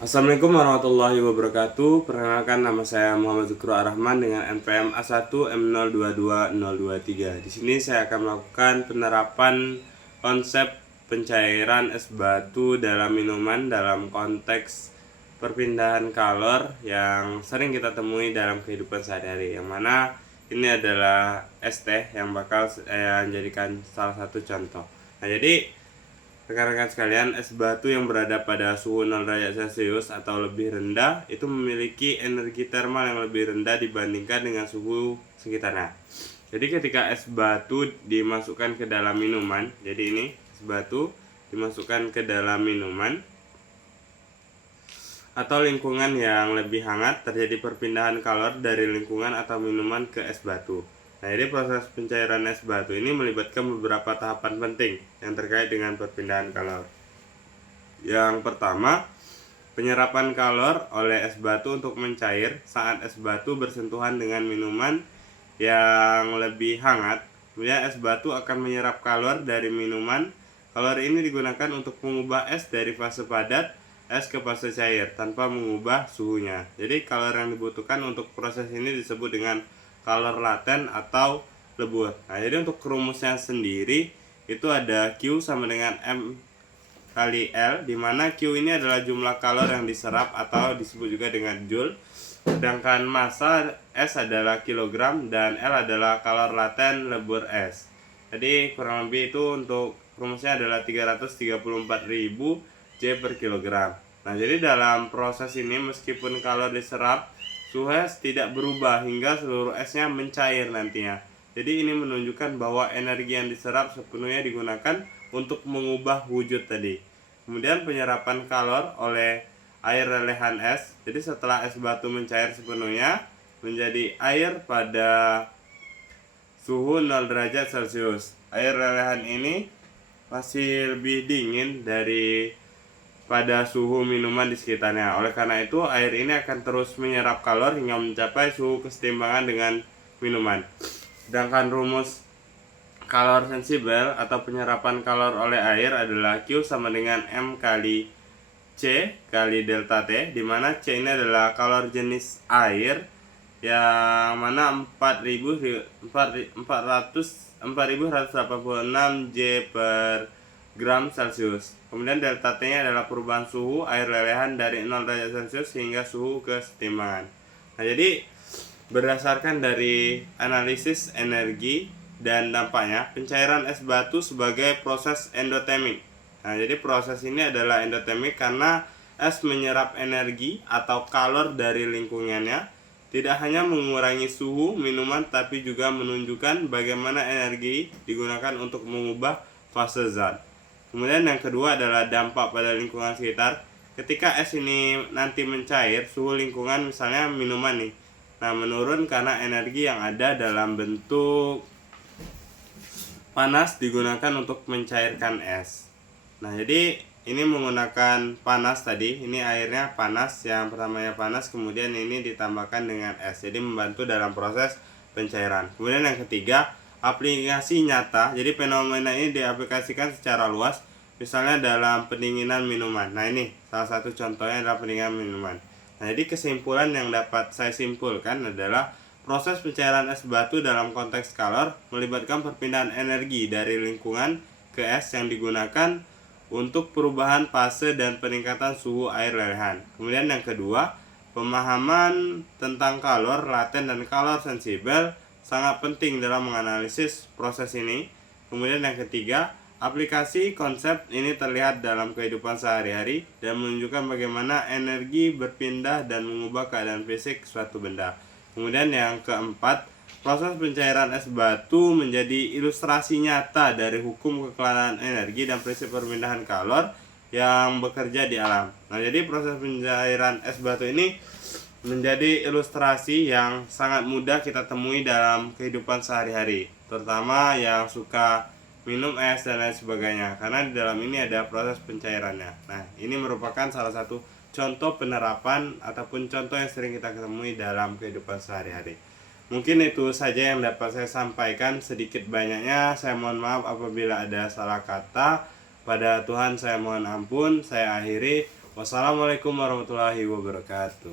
Assalamualaikum warahmatullahi wabarakatuh. Perkenalkan, nama saya Muhammad Zikru Ar-Rahman dengan NPM A1M022023. Di sini saya akan melakukan penerapan konsep pencairan es batu dalam minuman dalam konteks perpindahan kalor yang sering kita temui dalam kehidupan sehari-hari. Yang mana ini adalah es teh yang bakal saya jadikan salah satu contoh. Nah, jadi rekan-rekan sekalian, es batu yang berada pada suhu 0 derajat Celcius atau lebih rendah itu memiliki energi termal yang lebih rendah dibandingkan dengan suhu sekitarnya. Jadi ketika es batu dimasukkan ke dalam minuman, jadi ini es batu dimasukkan ke dalam minuman atau lingkungan yang lebih hangat, terjadi perpindahan kalor dari lingkungan atau minuman ke es batu. Nah, jadi proses pencairan es batu ini melibatkan beberapa tahapan penting yang terkait dengan perpindahan kalor. Yang pertama, penyerapan kalor oleh es batu untuk mencair saat es batu bersentuhan dengan minuman yang lebih hangat. Kemudian es batu akan menyerap kalor dari minuman. Kalor ini digunakan untuk mengubah es dari fase padat es ke fase cair tanpa mengubah suhunya. Jadi kalor yang dibutuhkan untuk proses ini disebut dengan kalor laten atau lebur. Nah, jadi untuk rumusnya sendiri itu ada Q sama dengan M kali L, di mana Q ini adalah jumlah kalor yang diserap atau disebut juga dengan joule. Sedangkan massa S adalah kilogram dan L adalah kalor laten lebur S. Jadi kurang lebih itu untuk rumusnya adalah 334.000 J per kilogram. Nah, jadi dalam proses ini meskipun kalor diserap, suhu es tidak berubah hingga seluruh esnya mencair nantinya. Jadi ini menunjukkan bahwa energi yang diserap sepenuhnya digunakan untuk mengubah wujud tadi. Kemudian penyerapan kalor oleh air lelehan es. Jadi setelah es batu mencair sepenuhnya menjadi air pada suhu 0 derajat Celcius. Air lelehan ini masih lebih dingin dari pada suhu minuman di sekitarnya. Oleh karena itu, air ini akan terus menyerap kalor hingga mencapai suhu kesetimbangan dengan minuman. Sedangkan rumus kalor sensibel atau penyerapan kalor oleh air adalah Q sama dengan M kali C kali delta T, di mana C ini adalah kalor jenis air yang mana 4186 J per gram Celcius. Kemudian delta T-nya adalah perubahan suhu air lelehan dari 0 derajat Celcius hingga suhu kesetimbangan. Nah, jadi berdasarkan dari analisis energi dan dampaknya, pencairan es batu sebagai proses endotermik. Nah, jadi proses ini adalah endotermik karena es menyerap energi atau kalor dari lingkungannya, tidak hanya mengurangi suhu minuman tapi juga menunjukkan bagaimana energi digunakan untuk mengubah fase zat. Kemudian yang kedua adalah dampak pada lingkungan sekitar. Ketika es ini nanti mencair, suhu lingkungan misalnya minuman nih, nah menurun karena energi yang ada dalam bentuk panas digunakan untuk mencairkan es. Nah, jadi ini menggunakan panas tadi, ini airnya panas, yang pertamanya panas, kemudian ini ditambahkan dengan es, jadi membantu dalam proses pencairan. Kemudian yang ketiga, aplikasi nyata. Jadi fenomena ini diaplikasikan secara luas, misalnya dalam pendinginan minuman. Nah, ini salah satu contohnya adalah pendinginan minuman. Nah, jadi kesimpulan yang dapat saya simpulkan adalah proses pencairan es batu dalam konteks kalor melibatkan perpindahan energi dari lingkungan ke es yang digunakan untuk perubahan fase dan peningkatan suhu air lelehan. Kemudian yang kedua, pemahaman tentang kalor laten dan kalor sensibel sangat penting dalam menganalisis proses ini. Kemudian yang ketiga, aplikasi konsep ini terlihat dalam kehidupan sehari-hari dan menunjukkan bagaimana energi berpindah dan mengubah keadaan fisik suatu benda. Kemudian yang keempat, proses pencairan es batu menjadi ilustrasi nyata dari hukum kekelaranan energi dan prinsip perpindahan kalor yang bekerja di alam. Nah, jadi proses pencairan es batu ini menjadi ilustrasi yang sangat mudah kita temui dalam kehidupan sehari-hari, terutama yang suka minum es dan lain sebagainya, karena di dalam ini ada proses pencairannya. Nah, ini merupakan salah satu contoh penerapan ataupun contoh yang sering kita temui dalam kehidupan sehari-hari. Mungkin itu saja yang dapat saya sampaikan, sedikit banyaknya saya mohon maaf apabila ada salah kata. Pada Tuhan saya mohon ampun. Saya akhiri. Wassalamualaikum warahmatullahi wabarakatuh.